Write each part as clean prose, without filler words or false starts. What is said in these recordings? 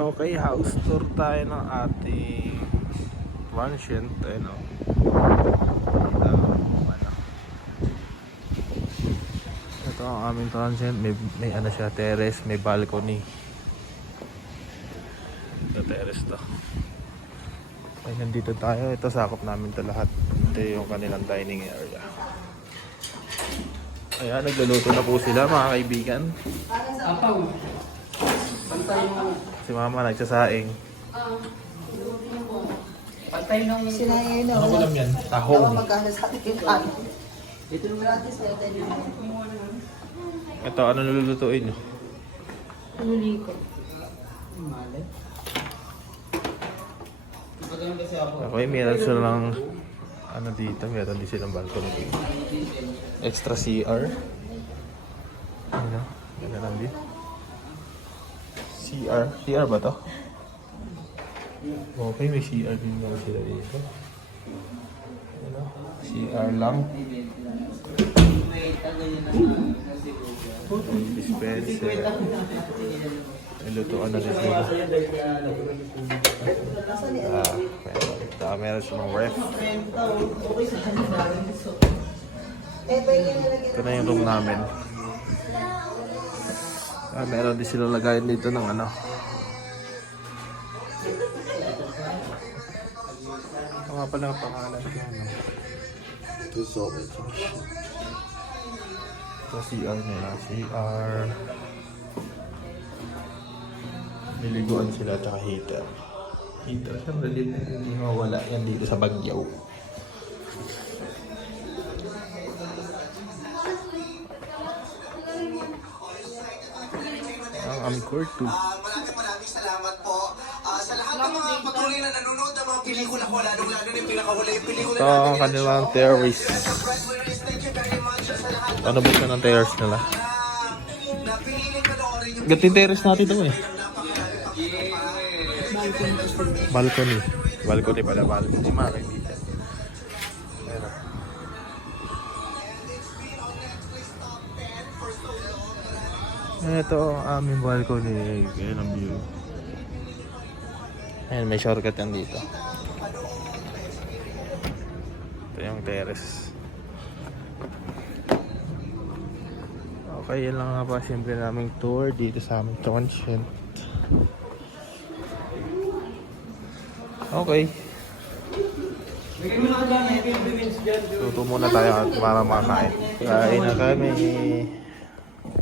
Okay, house tour tayo ng ating transient. Ayun o. Ito ang aming transient. May ano siya, terrace, may balcony. Ito terrace to. Ay, nandito tayo. Ito sakop namin to lahat. Ito yung kanilang dining area. Ayan, nagluluto na po sila mga kaibigan. Apaw. Pantay mo. Si mama nagsasaing. Pantay nung... Sinayin Ano ko lang yan? Tahong. magkano sa atin yung ano. Ito yung gratis na ito. Ito, ano nilulutuin nyo? Huli ko. Malay. Okay, meron silang ano dito, meron din silang balcony. Extra CR. Ano? Ganda lang din. CR. CR ba to? Okay, may CR din naman sila dito. Ano? CR lang. Dispenser. May lutuan na din sila. Meron silang ref. Ito na yung room namin. Meron din silang lagayan dito ng ano. Ito nga pala ang pangalan ko. Ito CR nila. CR. Niliguan sila at saka heater. Heater, siyempre hindi mawala yan dito sa Bagyaw. Ang Amcor 2. Maraming salamat po sa lahat ng mga patuloy na nanonood ng mga pelikula ko, lalo na yung pinakahuli yung pelikula Ito ang kanilang terrace. Ano ba siya ng terrace nila? Gating terrace natin ito eh. Balcony. Balcony pala, balcony. Mga kaibigan. Ito ang aming balcony. Ayan ang view. Ayan, may shortcut yan dito. Ito yung terrace. Okay, yun lang nga pa. Simple naming tour dito sa aming transient. Okay. Luto muna tayo at para makain. Kain na kami.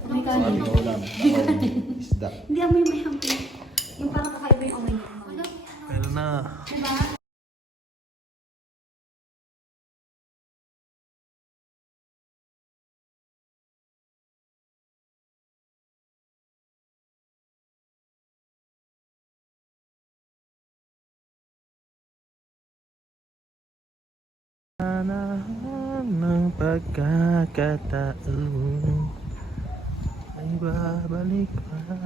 May kanin. Ulam. Isda. Hindi, may hangkin. Yung parang kakaiba yung amoy niya. Meron na. Diba? Ng pagkakataon ay babalik pa.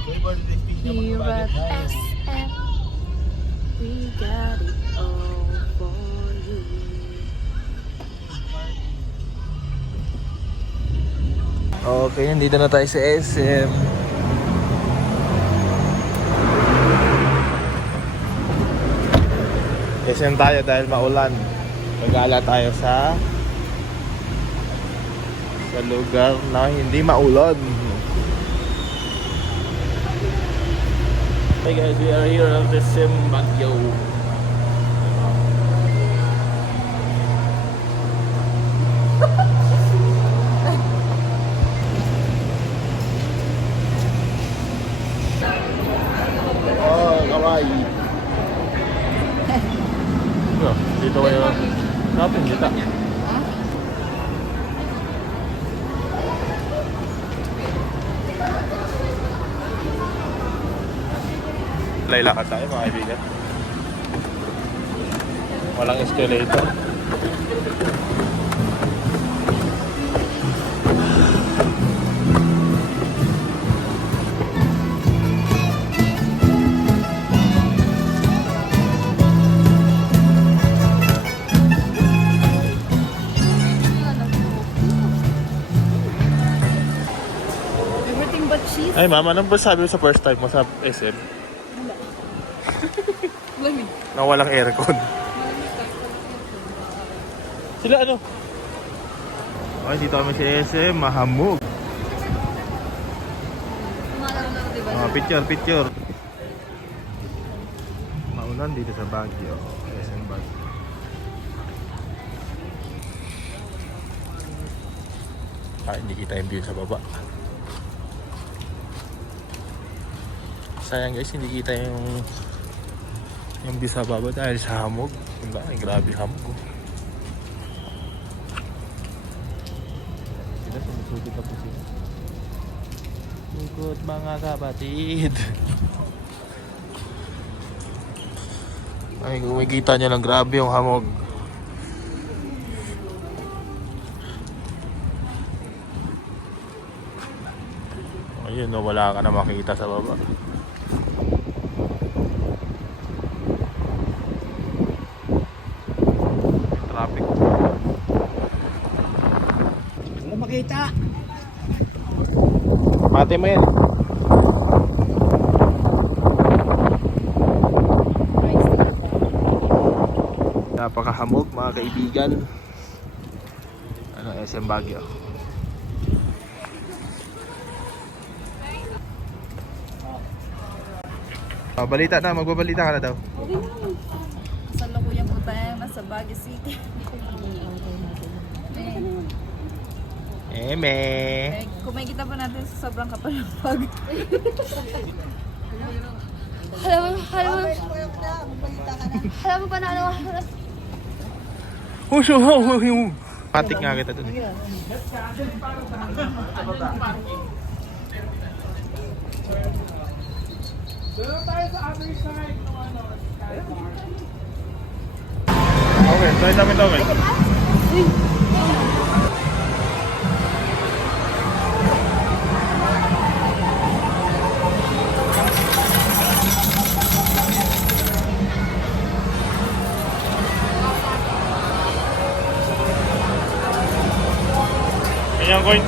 Okay, birthday speech na Here at SM, we got it all for you. Okay, nandito na tayo sa SM. SM tayo dahil maulan. Magala tayo sa lugar na hindi maulan. Hey guys, we are here at the SM Bagyaw. Oh, kawaii. Dito kayo shopping kita. Lailakad tayo mga kaibigan. Walang escalator. Crab cheese. Ay, mama, anong ba sabi mo sa first time mo sa SM? Lamig. Na walang aircon. Sila ano? Okay, dito kami sa SM, mahamog. Umalang diba? Picture. Maulan dito sa Baguio. SM Baguio. Hindi kita yung view sa baba. Sayang guys, hindi kita yung view sa baba dahil sa hamog. Diba? Ay, grabe hamog. Sila sumusugod na po sila. Sugod mga kapatid. Ay, kumikita nyo lang, grabe yung hamog. Ayun, no, wala ka na makita sa baba. Traffic. Wala makita. Mate mo yan. Napakahamog mga kaibigan. SM Baguio. Balita na, magbabalita ka na daw. Kasalukuyan po tayo nasa Baguio City. Eme. Kung may kita pa natin sa sobrang kapal ng pag. Alam mo pa na ano? Patik nga kita dun. Okay, try namin daw eh. Ayan, coin.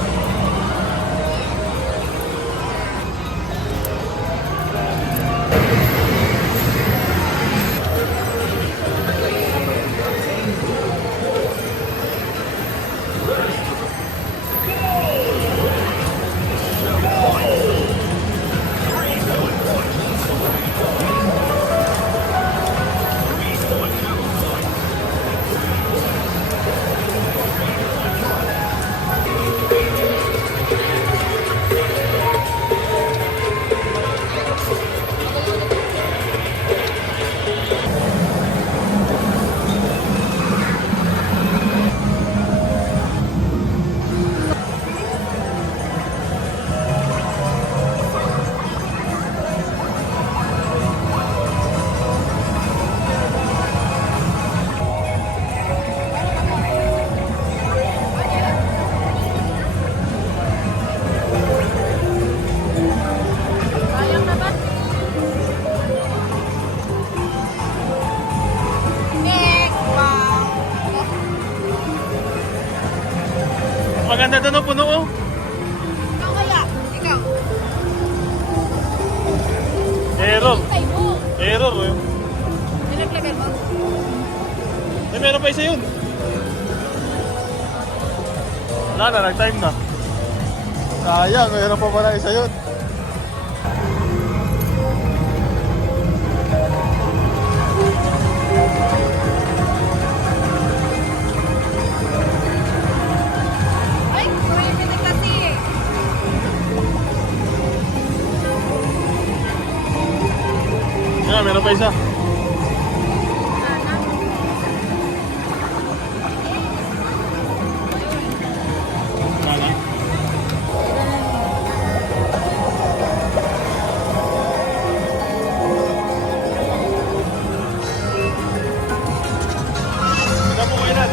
Maganda doon o, puno o. Ikaw kaya? Ikaw? Error. Error o. Pinaglagan mo? Eh, meron pa isa yun. Wala na, nag-time na. Sayang, meron pa pala isa yun. Ay, kumipinig kasi. Yan, meron pa isa. Wala na. Ito po kayo lang.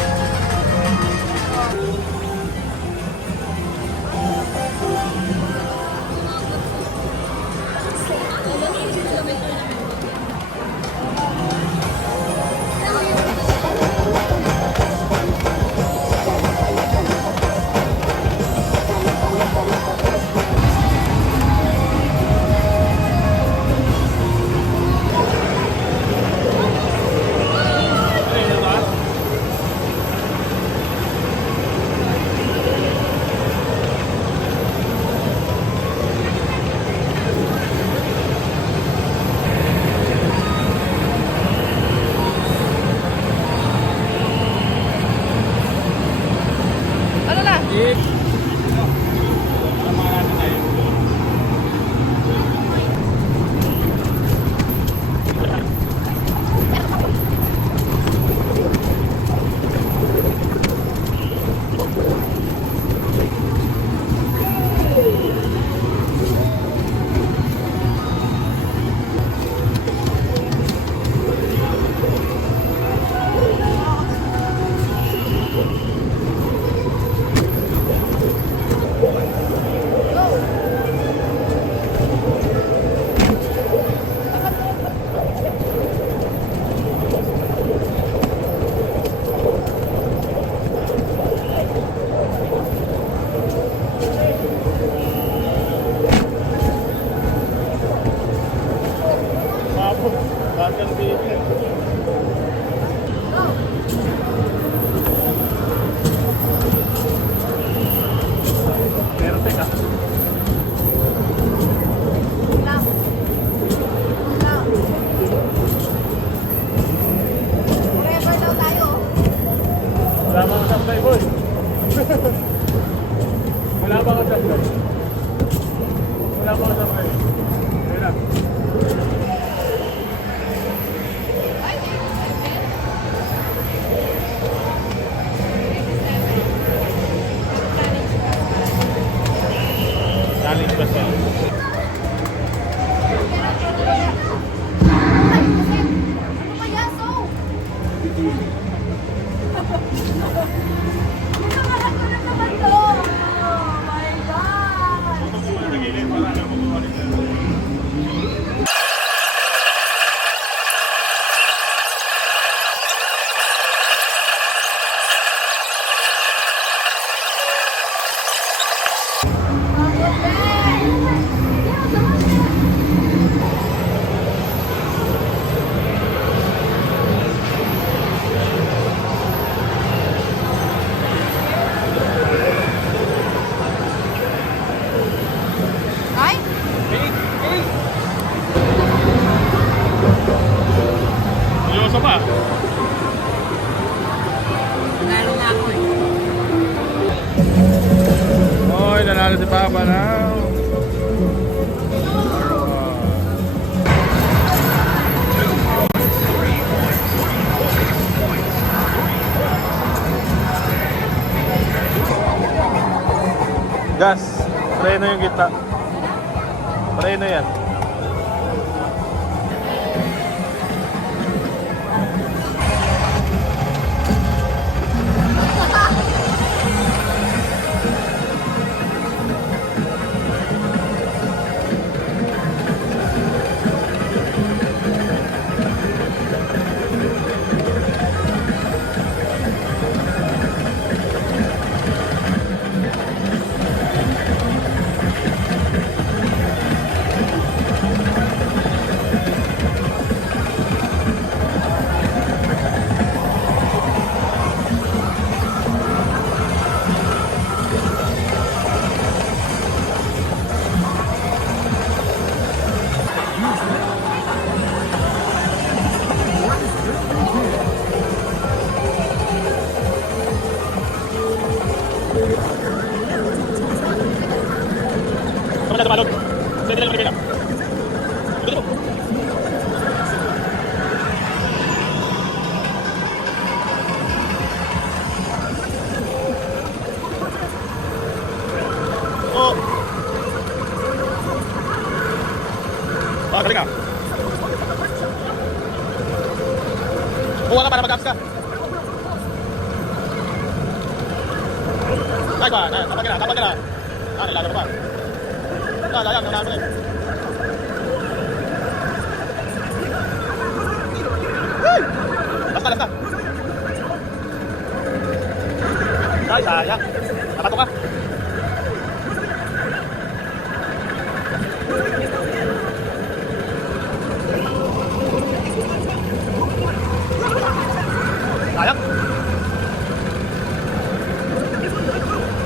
Forever daw tayo. Wala pa ka supply, boy. Wala pa ka supply. Wala pa ka supply. Ayun na. Challenge ba siya? Ano kaya, so? Nakalat ko na naman to. Oh my God. Ay? Seryoso pa. Nanalo na ako eh. Oy, nanalo si Papa na. Gas, preno yung kita. Preno yan. Sama sa balog. Sa lang Pilipino. Dito mo. Oh. Balik ka. Buwa ka para mag-ups ka. Ay ba, kapag ka na. Nilalo pa. Sayang, nanalo eh. Basta. Ay, sayang. Nakato ka. Sayang.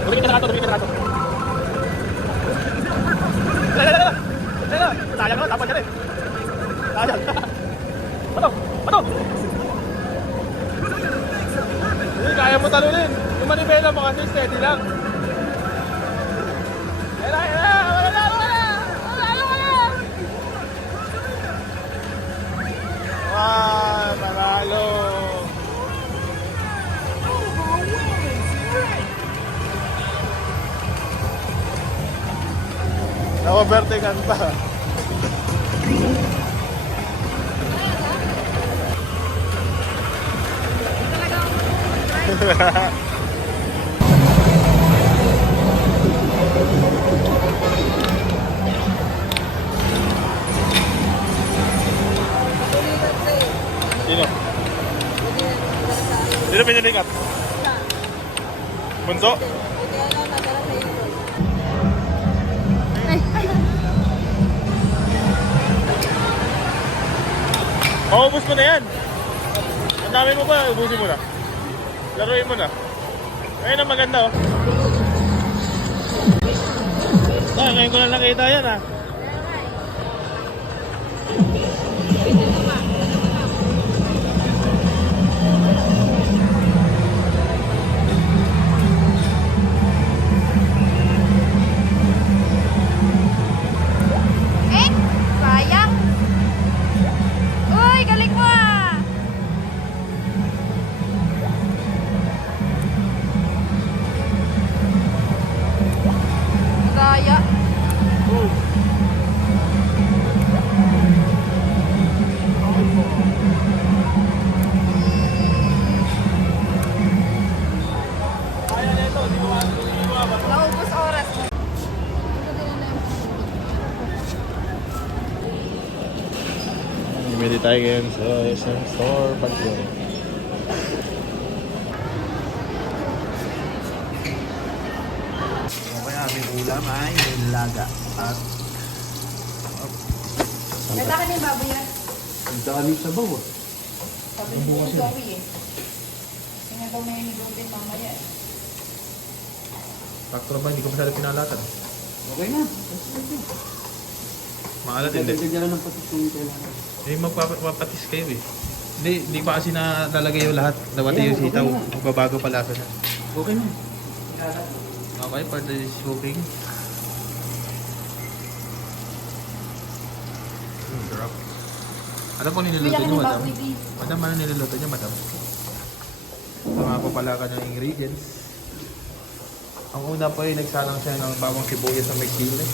Tumingin ka na kato. Sayang naman, tapos ka rin. Sayang. Bato! Hindi, kaya mo talunin. Yung manibela mo kasi steady lang. Wah, panalo. Nawabertingan pa. Sino? Sino pinilikat? Bunso? Maubos mo na yan. Ang dami mo pa, ubusin mo na. Laruin mo na. Ayun ang maganda oh. Ngayon ko lang nakita yan ah. Eh, sayang. Uy, galing mo ah. Gaya. Naubos oras. Bumili tayo ngayon sa isang store Bagyo. Okay, aming ulam ay nilaga at Nagtakan yung baboy yan. ang dami sa bawa. Sabi ni Joey eh. Kasi nga daw may higong din mamaya eh. Sakto ba? Hindi ko masyado pinalatan. Okay na. Maalat hindi. Dagdagan lang ng patis kung kailangan. Eh, magpapatis kayo eh. Hindi pa kasi nalalagay yung lahat. Nawati yung sitaw. Magbabago pa lasa na. Okay na. Okay, for the cooking. Sarap. Ano po niluluto Bigyan niyo, ng madam? baboy beef. Madam, ano niluluto niyo, madam? Mga papalakan ng ingredients. Ang una po ay nagsalang siya ng bawang sibuyas na may sili.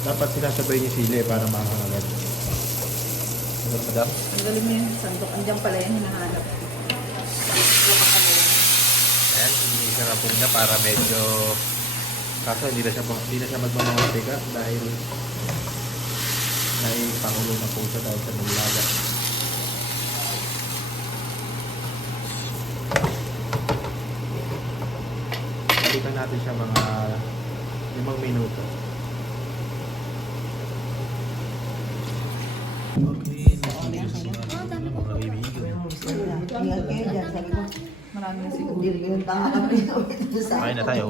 Dapat sinasabay niyo sili para makakagad. Ano, madam? Ang galing niya yung sandok. Andiyan pala yan, hinahanap. Ayan, inisa na po niya para medyo... Kaso hindi na siya magmamamantika dahil naipangulo na po siya dahil sa naglaga. Balikan natin siya mga 5 minuto. Marami na siguro. Kain na tayo.